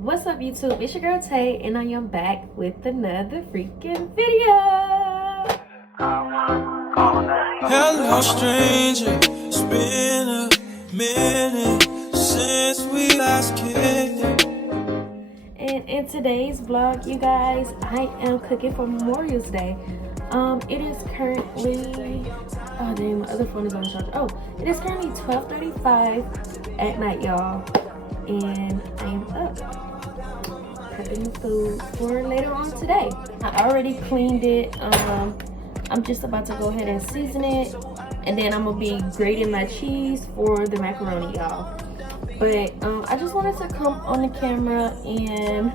What's up, YouTube? It's your girl Tay, and I am back with another freaking video. Hello, stranger. It's been a minute since we last kicked. And in today's vlog, you guys, I am cooking for Memorial's Day. It is currently, oh dang, my other phone is on charge. Oh, it is currently 12:35 at night, y'all, and I am up prepping the food for later on today. I already cleaned it. I'm just about to go ahead and season it, and then I'm gonna be grating my cheese for the macaroni, y'all. But I just wanted to come on the camera and,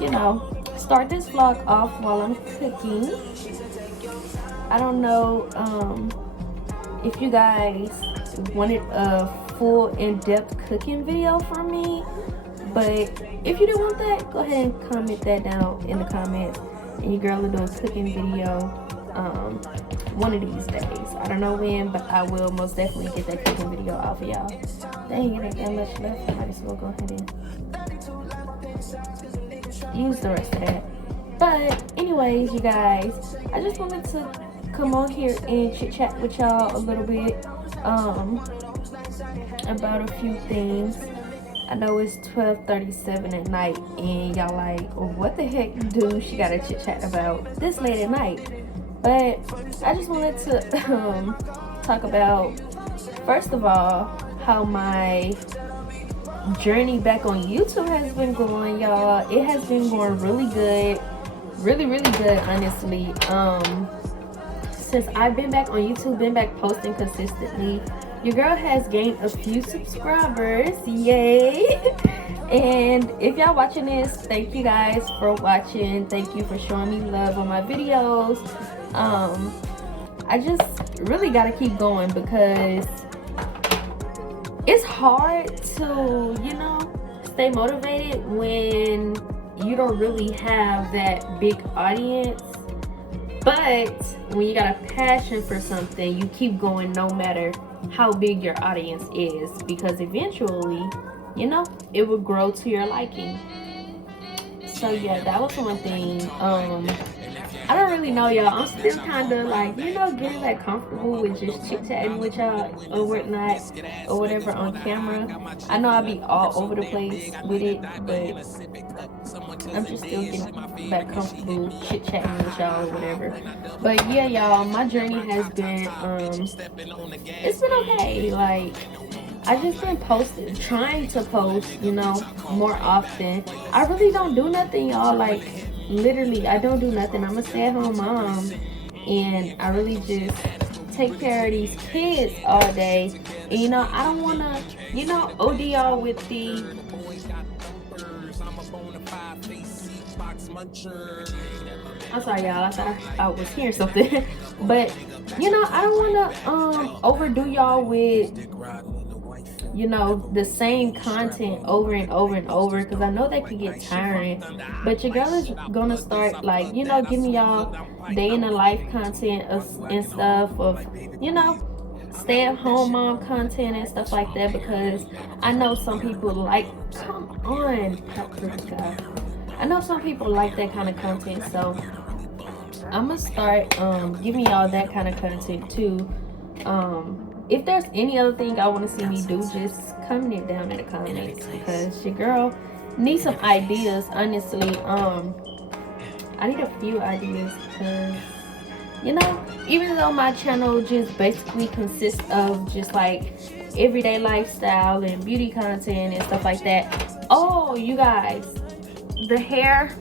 you know, start this vlog off while I'm cooking. I don't know if you guys wanted a full in-depth cooking video from me, but if you didn't want that, go ahead and comment that down in the comments, and your girl will do a cooking video one of these days. I don't know when, but I will most definitely get that cooking video off of y'all. Dang, it ain't that much left. I might as well go ahead and use the rest of that. But anyways, you guys, I just wanted to come on here and chit chat with y'all a little bit about a few things. I know it's 12:37 at night, and y'all like, well, what the heck do she gotta chit chat about this late at night? But I just wanted to talk about, first of all, how my journey back on YouTube has been going, y'all. It has been going really good, really good, honestly. Since I've been back on YouTube, been back posting consistently, your girl has gained a few subscribers, yay. And if y'all watching this, thank you guys for watching. Thank you for showing me love on my videos. I just really gotta keep going because it's hard to, you know, stay motivated when you don't really have that big audience. But when you got a passion for something, you keep going no matter how big your audience is, because eventually, you know, it will grow to your liking. So yeah, that was one thing. I don't really know, y'all. I'm still kind of like, you know, getting like comfortable with just chit-chatting with y'all or whatnot or whatever on camera. I know I'll be all over the place with it, but I'm just still getting back comfortable chit-chatting with y'all or whatever. But yeah, y'all, my journey has been, it's been okay. Like, I just been trying to post, you know, more often. I really don't do nothing, y'all. Like, literally, I don't do nothing. I'm a stay-at-home mom, and I really just take care of these kids all day. And, you know, I don't want to, you know, OD y'all with the... I'm sorry, y'all. I thought I was hearing something. But, you know, I don't want to overdo y'all with, you know, the same content over and over and over, because I know that could get tiring. But your girl is gonna start, like, you know, giving y'all day in the life content and stuff of, you know, stay at home mom content and stuff like that, because I know some people like, come on, Paprika. I know some people like that kind of content, so I'm gonna start giving y'all that kind of content too. If there's any other thing I want to see me do, just comment it down in the comments, because your girl needs some ideas, honestly. I need a few ideas, because, you know, even though my channel just basically consists of just like everyday lifestyle and beauty content and stuff like that. Oh, you guys, the hair,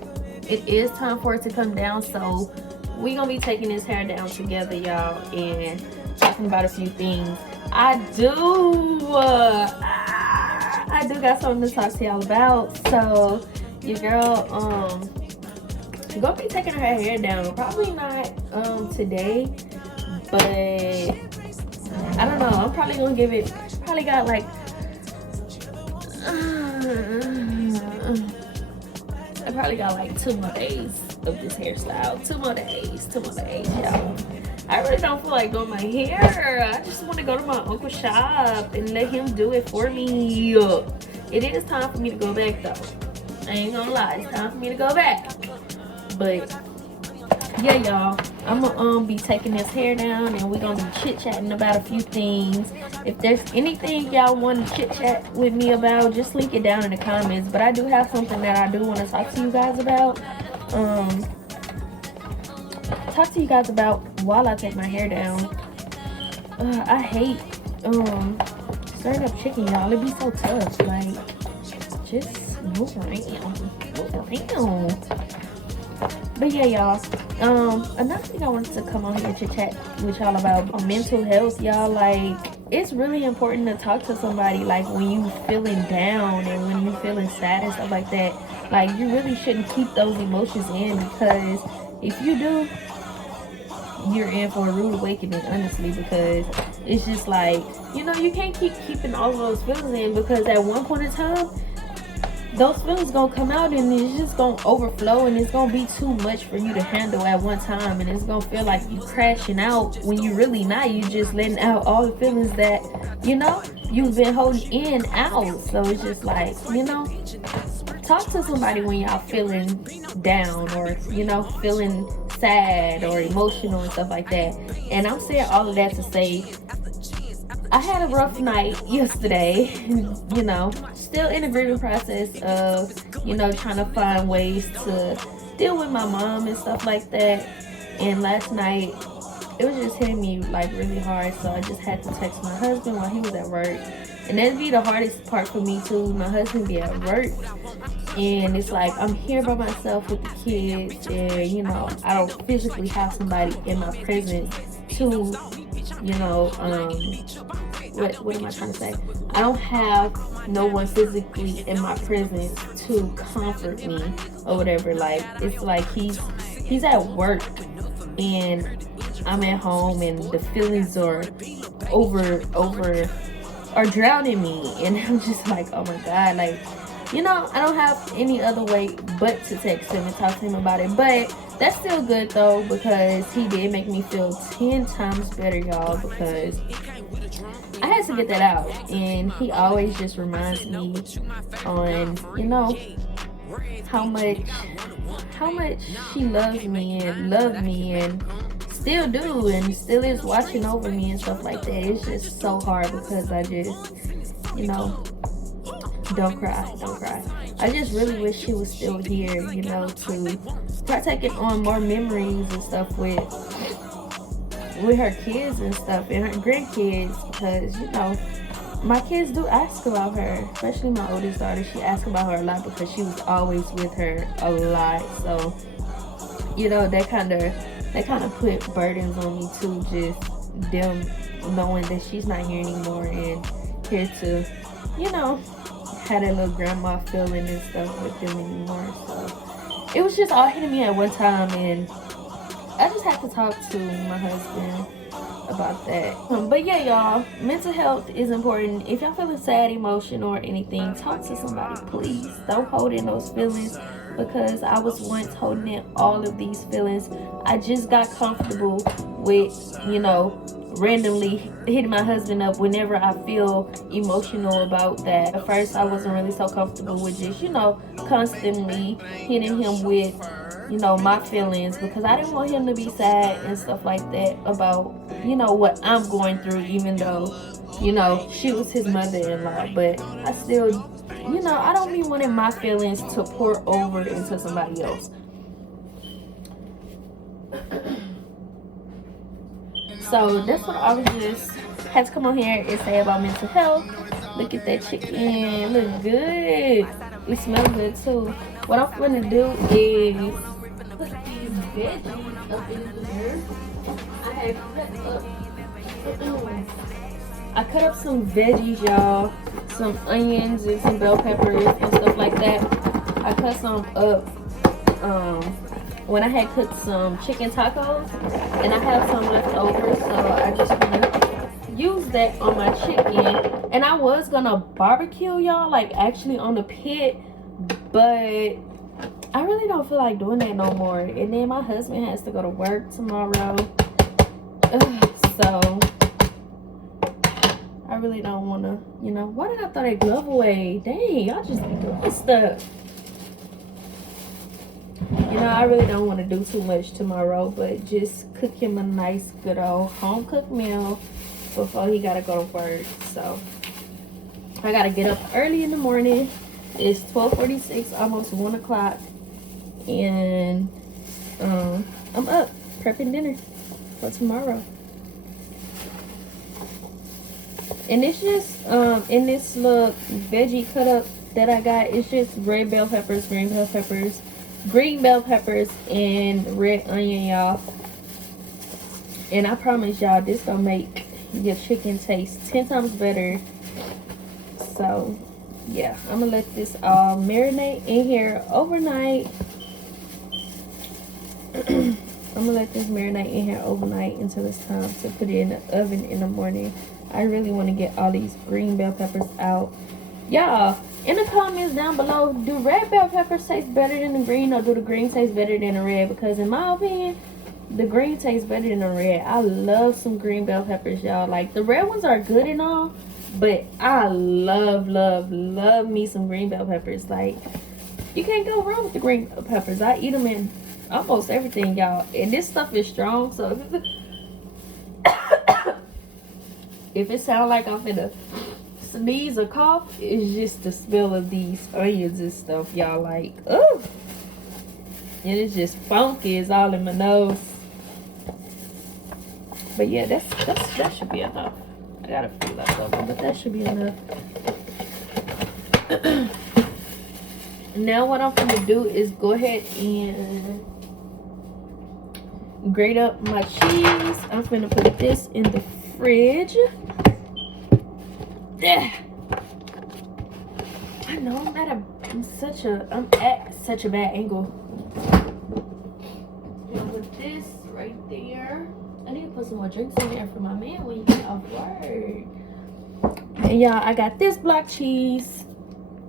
it is time for it to come down, so we're gonna be taking this hair down together, y'all, and talking about a few things. I do got something to talk to y'all about. So your girl gonna be taking her hair down, probably not today, but I don't know, I'm probably gonna give it, probably got like I probably got like 2 more days of this hairstyle. 2 more days, y'all. I really don't feel like doing my hair. I just want to go to my uncle's shop and let him do it for me. It is time for me to go back though. I ain't gonna lie, it's time for me to go back. But yeah, y'all, I'm gonna be taking this hair down, and we're gonna be chit-chatting about a few things. If there's anything y'all want to chit-chat with me about, just link it down in the comments. But I do have something that I do want to talk to you guys about. While I take my hair down. I hate stirring up chicken, y'all. It be so tough. Like, just move around. But yeah, y'all. Another thing I wanted to come on here to chat with y'all about mental health, y'all. Like, it's really important to talk to somebody, like, when you feeling down and when you feeling sad and stuff like that. Like, you really shouldn't keep those emotions in, because if you do, you're in for a rude awakening, honestly, because it's just like, you know, you can't keep keeping all of those feelings in, because at one point in time, those feelings gonna come out and it's just gonna overflow, and it's gonna be too much for you to handle at one time, and it's gonna feel like you crashing out when you really not. You just letting out all the feelings that, you know, you've been holding in out. So it's just like, you know, talk to somebody when y'all feeling down, or, you know, feeling sad or emotional and stuff like that. And I'm saying all of that to say, I had a rough night yesterday. You know, still in the grieving process of, you know, trying to find ways to deal with my mom and stuff like that. And last night, it was just hitting me like really hard, so I just had to text my husband while he was at work. And that'd be the hardest part for me too. My husband be at work, and it's like I'm here by myself with the kids, and, you know, I don't physically have somebody in my presence to, you know, what am I trying to say? I don't have no one physically in my presence to comfort me or whatever. Like, it's like he's at work and I'm at home, and the feelings are are drowning me, and I'm just like, oh my god, like, you know, I don't have any other way but to text him and talk to him about it. But that's still good though, because he did make me feel 10 times better, y'all, because I had to get that out. And he always just reminds me on, you know, how much she loves me and loved me and still do and still is watching over me and stuff like that. It's just so hard, because I just, you know, don't cry. I just really wish she was still here, you know, to start taking on more memories and stuff with her kids and stuff, and her grandkids, because, you know, my kids do ask about her, especially my oldest daughter. She asks about her a lot because she was always with her a lot. So, you know, that kind of put burdens on me too, just them knowing that she's not here anymore and here to, you know, had that little grandma feeling and stuff with them anymore. So it was just all hitting me at one time, and I just had to talk to my husband about that. But yeah, y'all, mental health is important. If y'all feeling sad, emotional, or anything, talk to somebody, please. Don't hold in those feelings, because I was once holding in all of these feelings. I just got comfortable with, you know, randomly hitting my husband up whenever I feel emotional about that. At first, I wasn't really so comfortable with just, you know, constantly hitting him with, you know, my feelings, because I didn't want him to be sad and stuff like that about, you know, what I'm going through, even though, you know, she was his mother-in-law. But I still, you know, I don't be wanting my feelings to pour over into somebody else. So that's what I was just had to come on here and say about mental health. Look at that chicken, look good. It smells good too. What I'm gonna do is put these veggies up in here. I cut up some veggies, y'all, some onions and some bell peppers and stuff like that. I cut some up when I had cooked some chicken tacos, and I have some left over, so I just want to use that on my chicken. And I was gonna barbecue, y'all, like actually on the pit, but I really don't feel like doing that no more. And then my husband has to go to work tomorrow, so I really don't want to, you know. Why did I throw that glove away? Dang, y'all just be doing stuff. You know, I really don't want to do too much tomorrow, but just cook him a nice, good old home cooked meal before he gotta go to work. So I gotta get up early in the morning. It's 12:46, almost 1 o'clock, and I'm up prepping dinner for tomorrow. And it's just in this little veggie cut up that I got, it's just red bell peppers, green bell peppers, and red onion, y'all. And I promise y'all, this gonna make your chicken taste 10 times better. So yeah, I'm gonna let this all marinate in here overnight. I'm gonna let this marinate in here overnight until it's time to put it in the oven in the morning. I really want to get all these green bell peppers out. Y'all, in the comments down below, do red bell peppers taste better than the green, or do the green taste better than the red? Because in my opinion, the green tastes better than the red. I love some green bell peppers, y'all. Like, the red ones are good and all, but I love me some green bell peppers. Like, you can't go wrong with the green bell peppers. I eat them in almost everything, y'all. And this stuff is strong, so if it sounds like I'm finna sneeze or cough, it's just the smell of these onions and stuff, y'all. Like, oh, and it's just funky. It's all in my nose. But yeah, that should be enough. I gotta feel that over, but that should be enough. Now what I'm gonna do is go ahead and grate up my cheese. I'm gonna put this in the fridge. Yeah. I know I'm at such a bad angle. And with this right there, I need to put some more drinks in there for my man when you get off work. And y'all, I got this block cheese.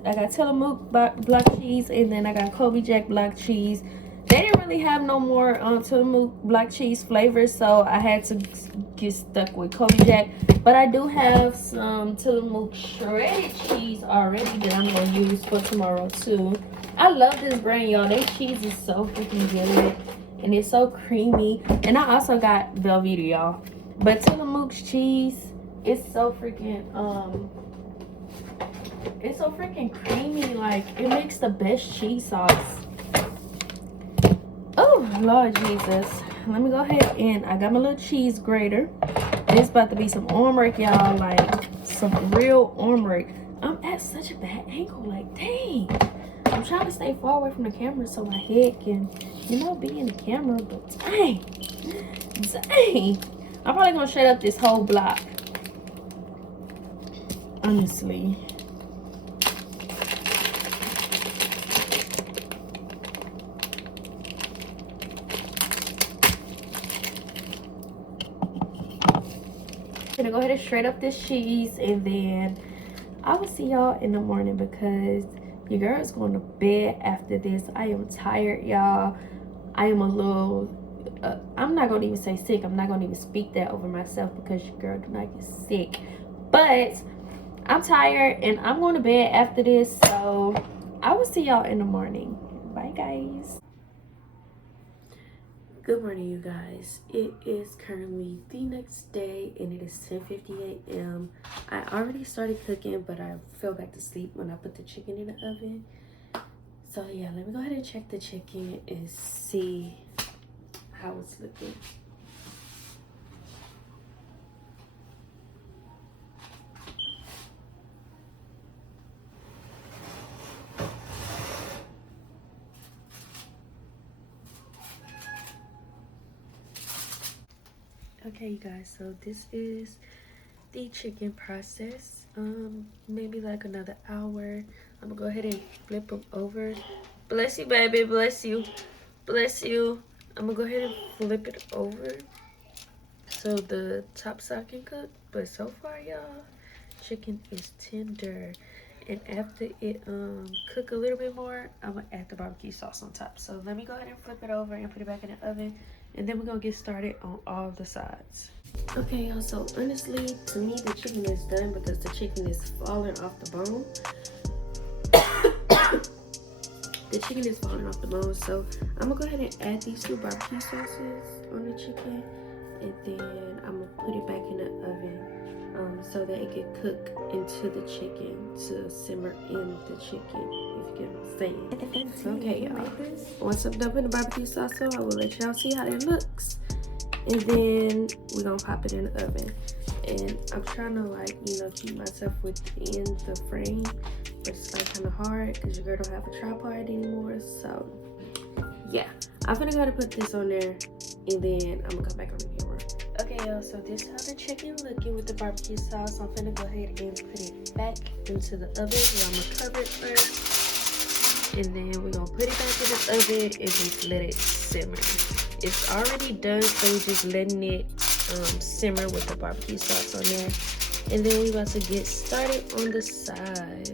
I got Tillamook block cheese, and then I got Kobe Jack block cheese. They didn't really have no more Tillamook block cheese flavors, so I had to get stuck with Kobe Jack. But I do have some Tillamook shredded cheese already that I'm gonna use for tomorrow too. I love this brand, y'all. Their cheese is so freaking good, and it's so creamy. And I also got Velveeta, y'all. But Tillamook's cheese is so freaking it's so freaking creamy. Like, it makes the best cheese sauce. Oh, Lord Jesus. Let me go ahead and I got my little cheese grater. It's about to be some armwork, y'all. Like, some real armwork. I'm at such a bad angle. Like, dang. I'm trying to stay far away from the camera so my head can, you know, be in the camera. But dang. Dang. I'm probably going to shut up this whole block. Honestly. Gonna go ahead and shred up this cheese, and then I will see y'all in the morning because your girl is going to bed after this. I am tired, y'all. I am a little I'm not gonna even say sick. I'm not gonna even speak that over myself because your girl do not get sick, but I'm tired and I'm going to bed after this. So I will see y'all in the morning. Bye, guys. Good morning, you guys. It is currently the next day and it is 10:50 a.m. I already started cooking, but I fell back to sleep when I put the chicken in the oven. So yeah, let me go ahead and check the chicken and see how it's looking. Okay, you guys, so this is the chicken process. Maybe like another hour. I'm gonna go ahead and flip them over. Bless you, baby. Bless you. Bless you. I'm gonna go ahead and flip it over so the top side can cook. But so far, y'all, chicken is tender. And after it cook a little bit more, I'm gonna add the barbecue sauce on top. So let me go ahead and flip it over and put it back in the oven, and then we're gonna get started on all the sides. Okay, y'all, so honestly, to me, the chicken is done because the chicken is falling off the bone. the chicken is falling off the bone. So I'm gonna go ahead and add these 2 barbecue sauces on the chicken, and then I'm gonna put it back in the oven so that it can cook into the chicken, to simmer in the chicken, if you get what I'm saying. Okay, y'all. Once I'm done with the barbecue sauce, so I will let y'all see how it looks, and then we're gonna pop it in the oven. And I'm trying to, like, you know, keep myself within the frame, but it's like kind of hard because your girl don't have a tripod anymore. So yeah, I'm gonna go ahead and put this on there, and then I'm gonna come back on the camera. Okay, y'all, so this is how the chicken looking with the barbecue sauce. I'm gonna go ahead and put it back into the oven. So I'm gonna cover it first, and then we're gonna put it back in the oven and just let it simmer. It's already done, so we're just letting it simmer with the barbecue sauce on there, and then we're about to get started on the sides.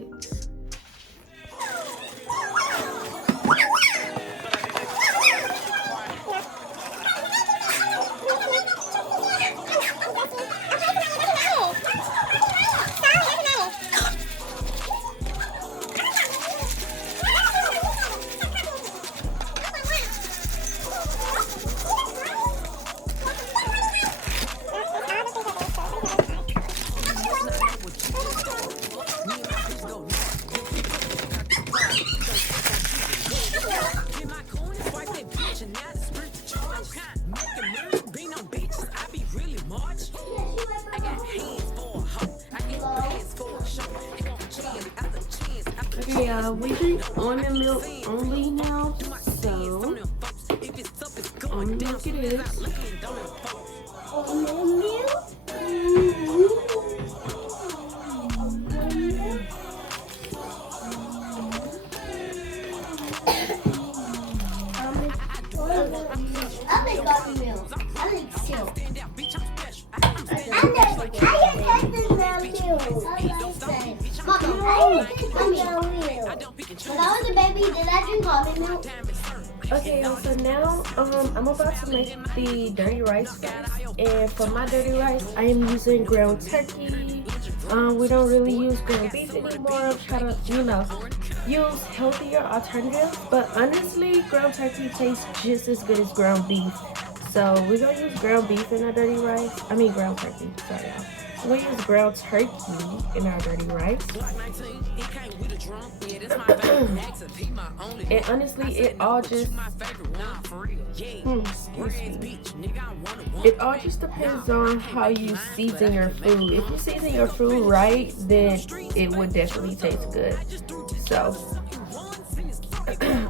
Okay, we drink almond milk only now, so almond milk it is. Almond milk? I like almond milk. I like silk. When I was a baby, did I drink almond milk? Okay, so now I'm about to make the dirty rice first. And for my dirty rice, I am using ground turkey. We don't really use ground beef anymore. Try to, you know, use healthier alternatives. But honestly, ground turkey tastes just as good as ground beef. So we're gonna use ground beef in our dirty rice. I mean ground turkey, sorry y'all. We're gonna use ground turkey in our dirty rice. And honestly, it all just it all just depends on how you season your food. If you season your food right, then it would definitely taste good. So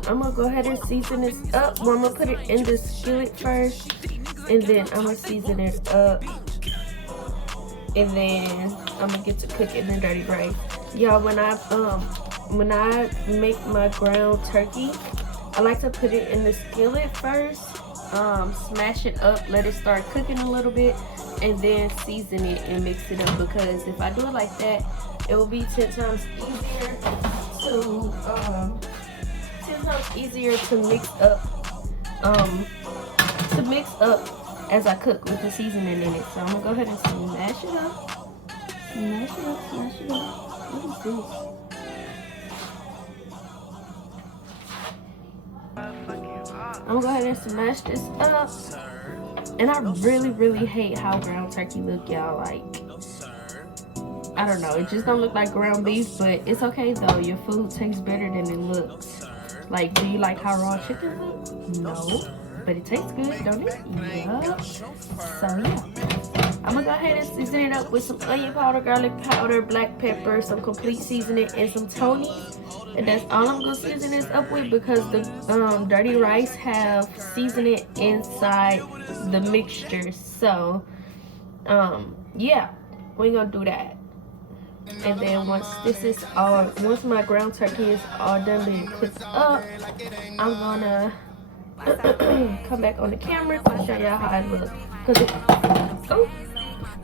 I'm gonna go ahead and season this up. Well, I'm gonna put it in the skillet first, and then I'm gonna season it up, and then I'm gonna get to cooking the dirty rice. Y'all, when I make my ground turkey, I like to put it in the skillet first, smash it up, let it start cooking a little bit, and then season it and mix it up. Because if I do it like that, it will be 10 times easier to mix up as I cook with the seasoning in it. So I'm gonna go ahead and smash it up. What is this? I'm gonna go ahead and smash this up. And I really hate how ground turkey look, y'all. Like, I don't know, it just don't look like ground beef, but it's okay though. Your food tastes better than it looks. Like, do you like how raw chicken looks? No, but it tastes good, don't it? Yeah. So yeah, I'm gonna go ahead and season it up with some onion powder, garlic powder, black pepper, some complete seasoning, and some Tony. And that's all I'm gonna season this up with, because the dirty rice have seasoning inside the mixture. So yeah, we're gonna do that. And then once my ground turkey is all done being cooked up, I'm gonna come back on the camera to show y'all how it looks.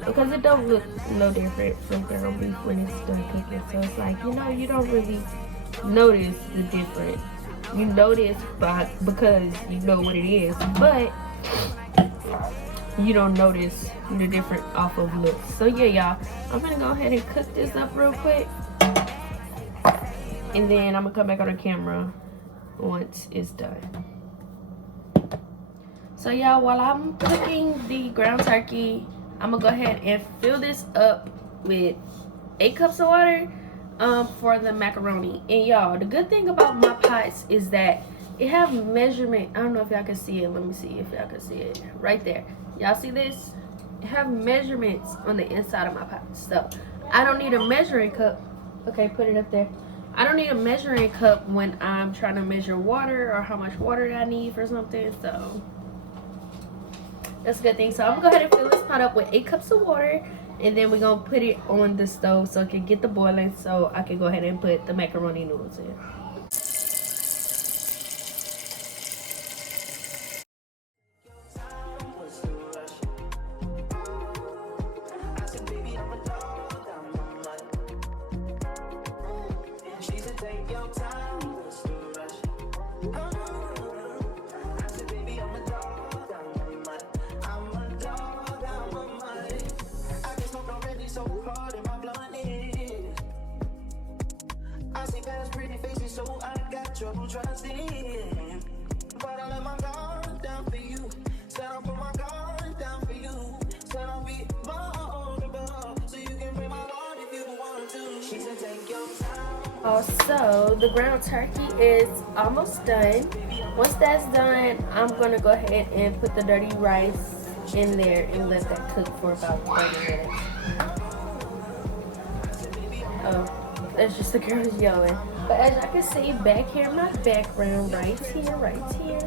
Because it don't look no different from ground beef when it's done cooking. So it's like, you know, you don't really notice the difference. You notice because you know what it is, but you don't notice the difference off of looks. So yeah, y'all, I'm gonna go ahead and cook this up real quick, and then I'm gonna come back on the camera once it's done. So y'all, while I'm cooking the ground turkey, I'm gonna go ahead and fill this up with 8 cups of water for the macaroni. And y'all, the good thing about my pots is that it have measurement. I don't know if y'all can see it. Let me see if y'all can see it right there. Y'all see this? It have measurements on the inside of my pot. So I don't need a measuring cup. Okay, put it up there. I don't need a measuring cup when I'm trying to measure water or how much water I need for something. So that's a good thing. So I'm gonna go ahead and fill this pot up with 8 cups of water, and then we're gonna put it on the stove so it can get the boiling, so I can go ahead and put the macaroni noodles in. Trouble trusting, but I let my guard down for you. Said I'll put my guard down for you. Said I'll be vulnerable, so you can break my heart if you want to. She said take your time. Also, the ground turkey is almost done. Once that's done, I'm gonna go ahead and put the dirty rice in there and let that cook for about 30 minutes. Oh, that's just the girls yelling. But as y'all can see back here in my background, right here,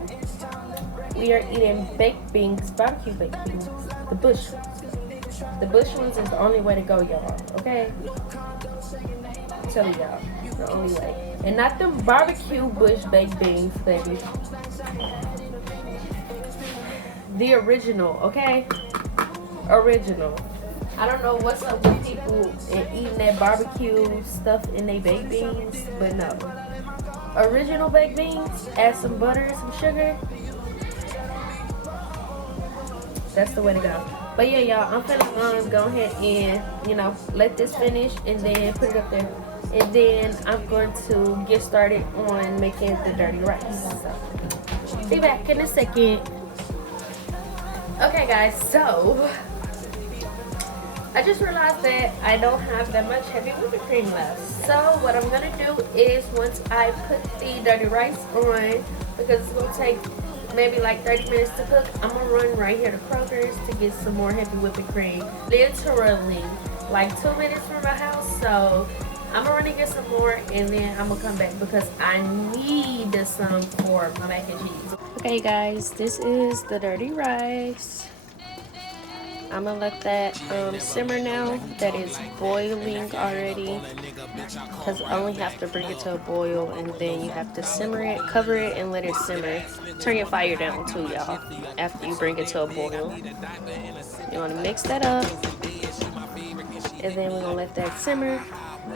we are eating baked beans, barbecue baked beans, the bush ones. The bush ones is the only way to go, y'all, okay? I'm telling y'all, the only way. And not the barbecue bush baked beans, baby. The original, okay? Original. I don't know what's up with people and eating that barbecue stuff in their baked beans, but no. Original baked beans, add some butter, some sugar. That's the way to go. But yeah, y'all, I'm finna go ahead and, you know, let this finish and then put it up there. And then I'm going to get started on making the dirty rice. So, be back in a second. Okay, guys, so I just realized that I don't have that much heavy whipping cream left. So what I'm gonna do is once I put the dirty rice on, because it's gonna take maybe like 30 minutes to cook, I'm gonna run right here to Kroger's to get some more heavy whipping cream. Literally like 2 minutes from my house. So I'm gonna run and get some more, and then I'm gonna come back because I need some for my mac and cheese. Okay guys, this is the dirty rice. I'm gonna let that simmer now. That is boiling already, because I only have to bring it to a boil, and then you have to simmer it, cover it, and let it simmer. Turn your fire down too, y'all, after you bring it to a boil. You want to mix that up, and then we're gonna let that simmer,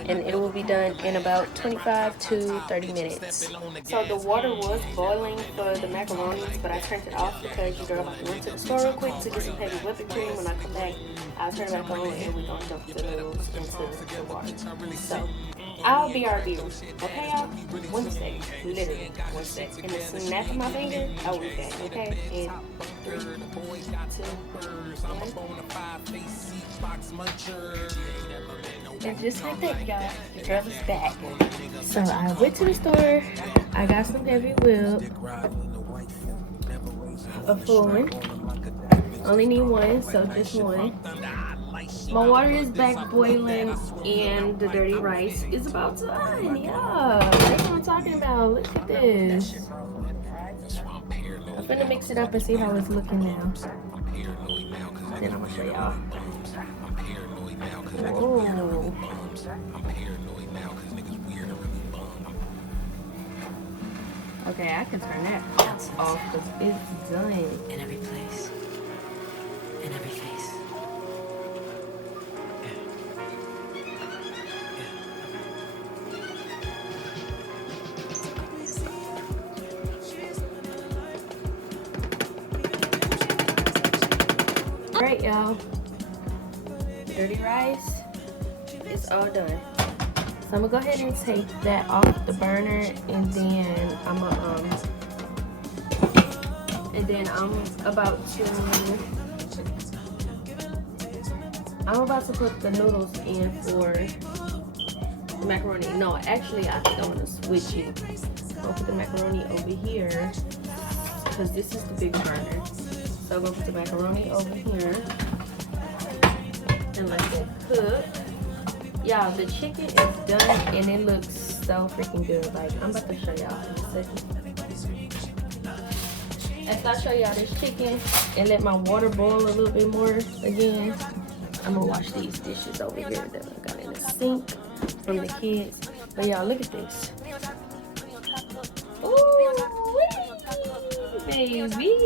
and it will be done in about 25 to 30 minutes. So the water was boiling for the macaronis, but I turned it off because your girl have to run to the store real quick to get some heavy whipping cream. When I come back, I'll turn it back on and we're gonna dump the noodles into the water. So I'll be our view. Okay, y'all? 1 sec. Literally 1 sec. In the snap of my finger, I will be back. Okay? In 3, 2, 1. And just like that, y'all, the girl is back. So I went to the store. I got some heavy whip. A full one. Only need one, so just one. My water is back boiling, and the dirty rice is about done. Yeah, that's what I'm talking about. Look at this. I'm gonna mix it up and see how it's looking now. Then I'm gonna show y'all. Oh. Okay, I can turn that off because it's done. In every place, in every face. Alright, y'all. Dirty rice is all done. So I'm gonna go ahead and take that off the burner, and then I'm about to put the noodles in for the macaroni. No, actually, I think I'm gonna switch it. I'll put the macaroni over here because this is the big burner. So I'm gonna put the macaroni over here and let it cook. Y'all, the chicken is done and it looks so freaking good. Like, I'm about to show y'all in a second. After I show y'all this chicken and let my water boil a little bit more again, I'm gonna wash these dishes over here that I got in the sink from the kids. But y'all, look at this. Ooh, baby.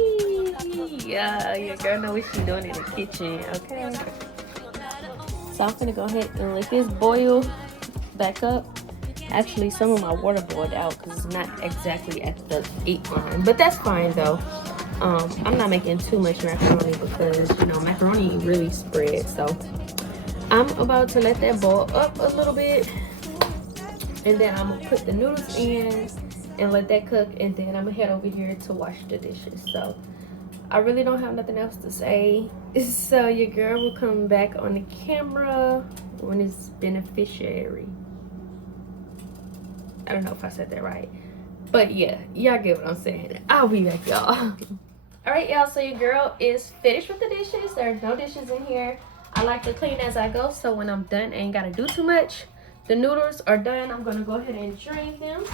Yeah, your girl know what she's doing in the kitchen, okay? So I'm gonna go ahead and let this boil back up. Actually, some of my water boiled out because it's not exactly at the 8 line, but that's fine though. I'm not making too much macaroni because, you know, macaroni really spreads. So I'm about to let that boil up a little bit, and then I'm gonna put the noodles in and let that cook, and then I'm gonna head over here to wash the dishes. So I really don't have nothing else to say. So your girl will come back on the camera when it's beneficiary. I don't know if I said that right, but yeah, y'all get what I'm saying. I'll be back, y'all. All right, y'all, so your girl is finished with the dishes. There's no dishes in here. I like to clean as I go, so when I'm done, I ain't gotta do too much. The noodles are done. I'm gonna go ahead and drain them.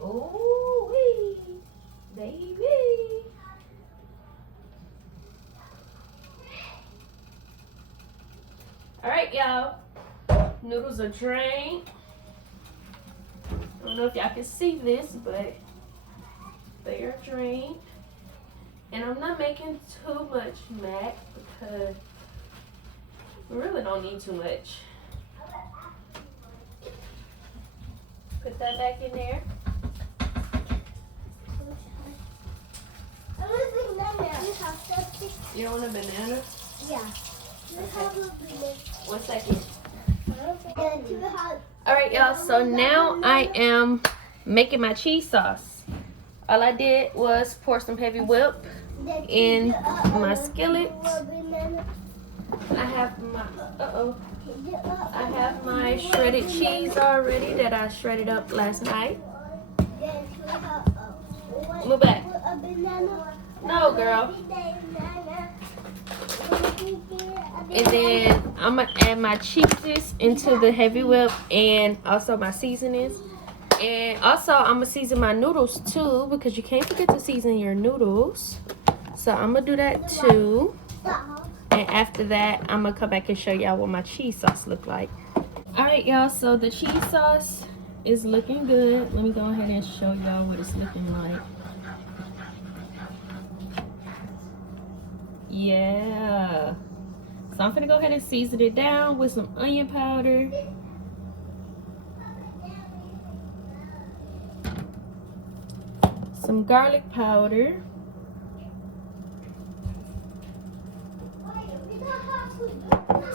Oh, wee, baby. All right, y'all, noodles are drained. I don't know if y'all can see this, but they are drained. And I'm not making too much mac because we really don't need too much. Put that back in there. You want a banana? Yeah. Okay. 1 second. Alright, y'all, so now I am making my cheese sauce. All I did was pour some heavy whip in my skillet. I have my shredded cheese already that I shredded up last night. Move back. No, girl. And then I'm gonna add my cheeses into the heavy whip and also my seasonings. And also I'm gonna season my noodles too, because you can't forget to season your noodles. So I'm gonna do that too. And after that, I'm gonna come back and show y'all what my cheese sauce look like. All right, y'all, so the cheese sauce is looking good. Let me go ahead and show y'all what it's looking like. Yeah. So I'm gonna go ahead and season it down with some onion powder. Some garlic powder.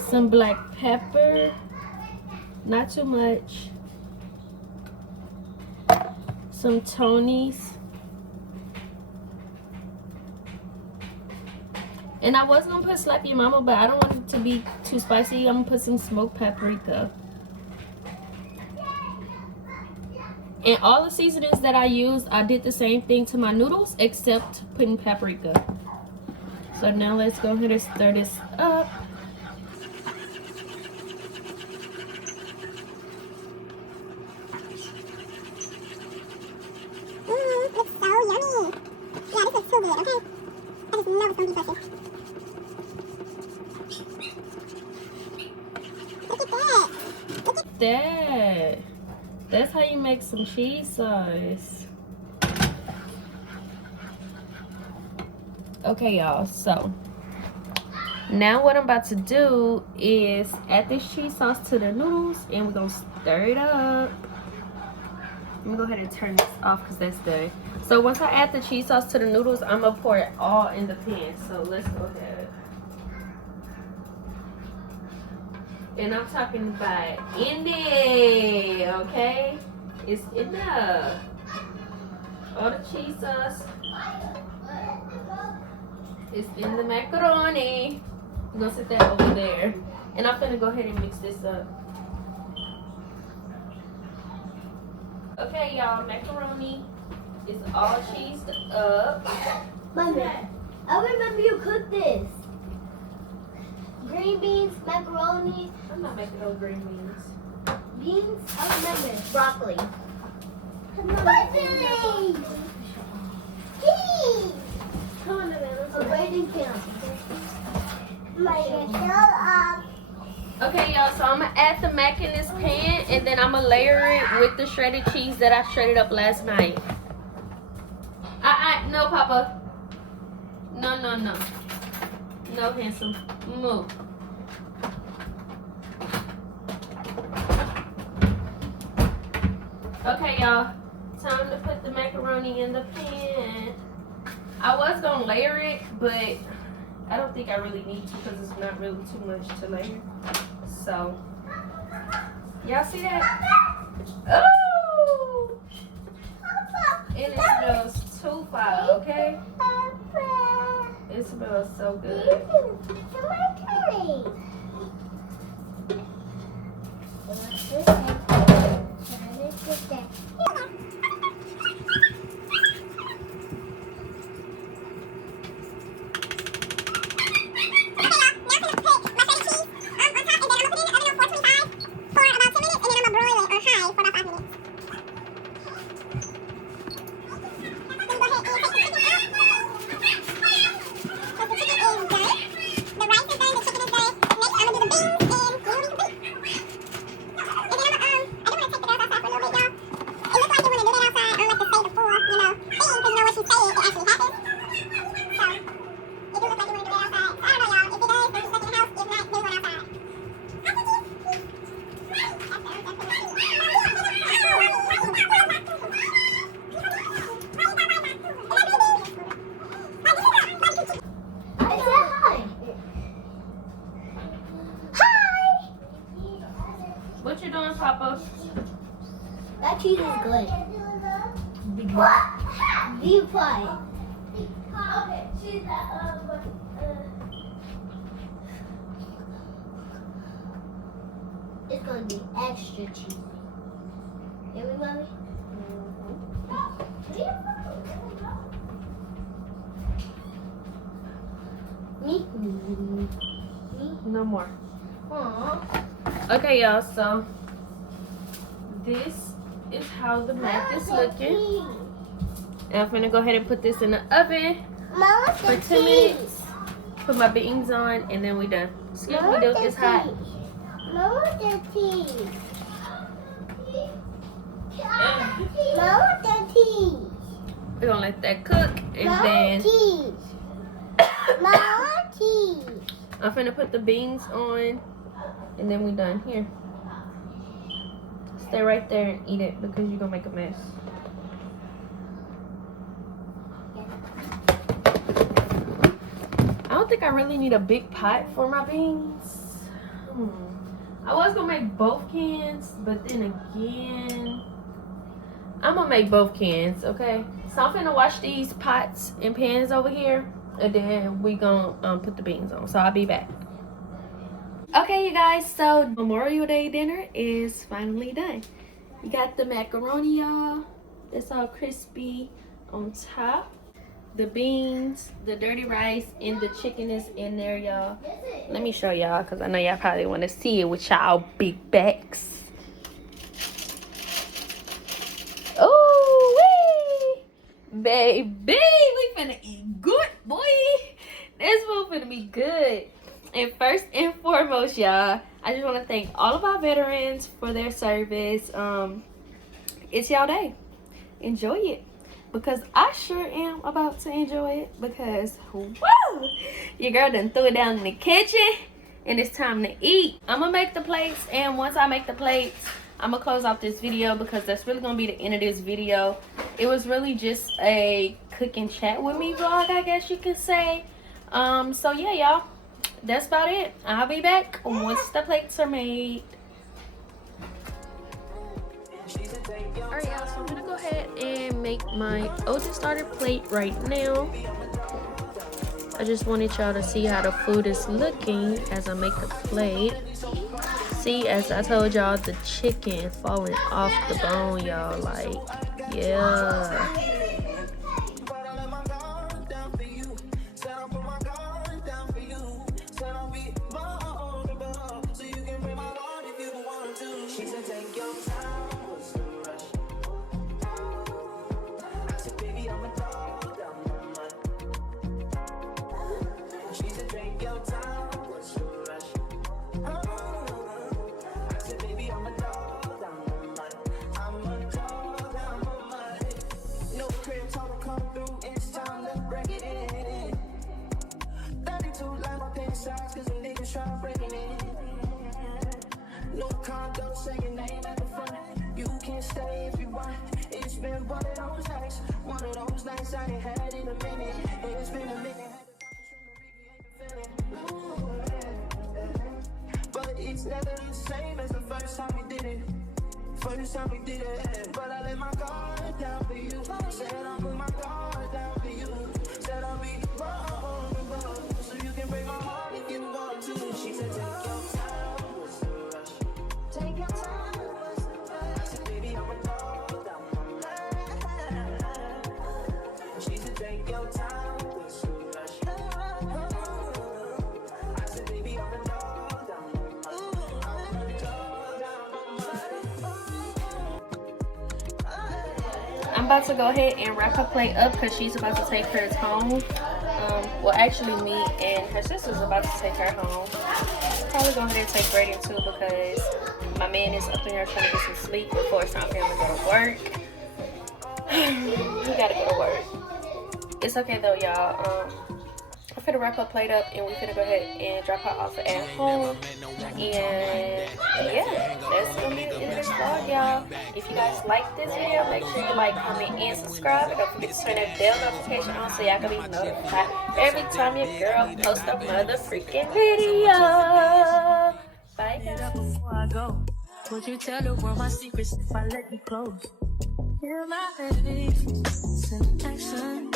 Some black pepper. Not too much. Some Tony's. And I was gonna put Slap Your Mama, but I don't want it to be too spicy. I'm gonna put some smoked paprika. And all the seasonings that I used, I did the same thing to my noodles, except putting paprika. So now let's go ahead and stir this up. It's so yummy. Yeah, this looks so good, okay? I just know it's gonna be delicious. Look at that. Look at That. That's how you make some cheese sauce. Okay, y'all, so now what I'm about to do is add this cheese sauce to the noodles, and we're gonna stir it up. Let me go ahead and turn this off because that's good. So once I add the cheese sauce to the noodles, I'm gonna pour it all in the pan. So let's go ahead. And I'm talking about in there, okay? It's enough. All the cheese sauce is in the macaroni. I'm gonna sit that over there. And I'm gonna go ahead and mix this up. Okay, y'all, macaroni is all cheesed up. Mommy, I remember you cooked this. Green beans, macaroni, I'm not making no green beans. beans. I remember broccoli. Broccoli. Cheese. Come on, Amanda. A braiding can. Okay, y'all, so I'm gonna add the mac in this pan and then I'm gonna layer it with the shredded cheese that I shredded up last night. No, Papa. No. No, handsome. Move. Okay, y'all. Time to put the macaroni in the pan. I was gonna layer it, but I don't think I really need to because it's not really too much to layer. So, y'all see that? Oh! And it smells too fire, okay? It smells so good. What you doing, Papa? That cheese is good. Be quiet. Be quiet. It's gonna be extra cheesy. Hear me, mommy? Me? No more. Aww. Okay, y'all, so this is how the mac is looking. And I'm gonna go ahead and put this in the oven for 2 minutes. Put my beans on, and then we done. Excuse me, dude, it's hot. Mama, the cheese. Mama, the cheese. We're gonna let that cook, and then cheese. Mama, cheese. I'm gonna put the beans on, and then we done. Here, stay right there and eat it because you're gonna make a mess. I don't think I really need a big pot for my beans. I was gonna make both cans, but then again, I'm gonna make both cans, okay? So I'm finna wash these pots and pans over here, and then we gonna put the beans on. So I'll be back. Okay, you guys, so Memorial Day dinner is finally done. You got the macaroni, y'all. It's all crispy on top. The beans, the dirty rice, and the chicken is in there, y'all. Let me show y'all, because I know y'all probably want to see it with y'all big backs. Oh, baby, we finna eat good, boy. This food finna be good. And first and foremost, y'all, I just want to thank all of our veterans for their service. It's y'all day. Enjoy it. Because I sure am about to enjoy it. Because, woo! Your girl done threw it down in the kitchen. And it's time to eat. I'm going to make the plates. And once I make the plates, I'm going to close out this video. Because that's really going to be the end of this video. It was really just a cook and chat with me vlog, I guess you could say. So, yeah, y'all. that's about it. I'll be back once the plates are made. Alright, y'all, so I'm gonna go ahead and make my oldest starter plate right now. I just wanted y'all to see how the food is looking as I make the plate. See, as I told y'all, the chicken falling off the bone, y'all. Like, yeah. No condo, say your name at the front. You can stay if you want. It's been one of those nights I ain't had in a minute. It's been a minute. But it's never the same as the first time we did it. But I let my guard down for you. Said I'll put my guard down for you. Said I'll be vulnerable, so you can break my heart if you want to. She said take your time, what's the rush? Take your time, what's the rush? I said baby I'm a dog, I'm a man. She said take your time, what's the rush? I said baby I'm a dog, I'm a dog, I'm about to go ahead and wrap her plate up because she's about to take hers home. Well, actually, me and her sister's about to take her home. Probably go ahead and take Brady too because my man is up in here trying to get some sleep before it's time for him to go to work. He gotta go to work. It's okay though, y'all. I'm finna wrap her plate up and we finna go ahead and drop her off at home. And yeah, that's gonna be the end of this vlog, y'all. If you guys like this video, make sure you like, comment, and subscribe. And don't forget to turn that bell notification on so y'all can be notified every time your girl posts a mother freaking video. Bye, guys. before I go. Would you tell the world my secrets if I let you close? Hear my baby, some action.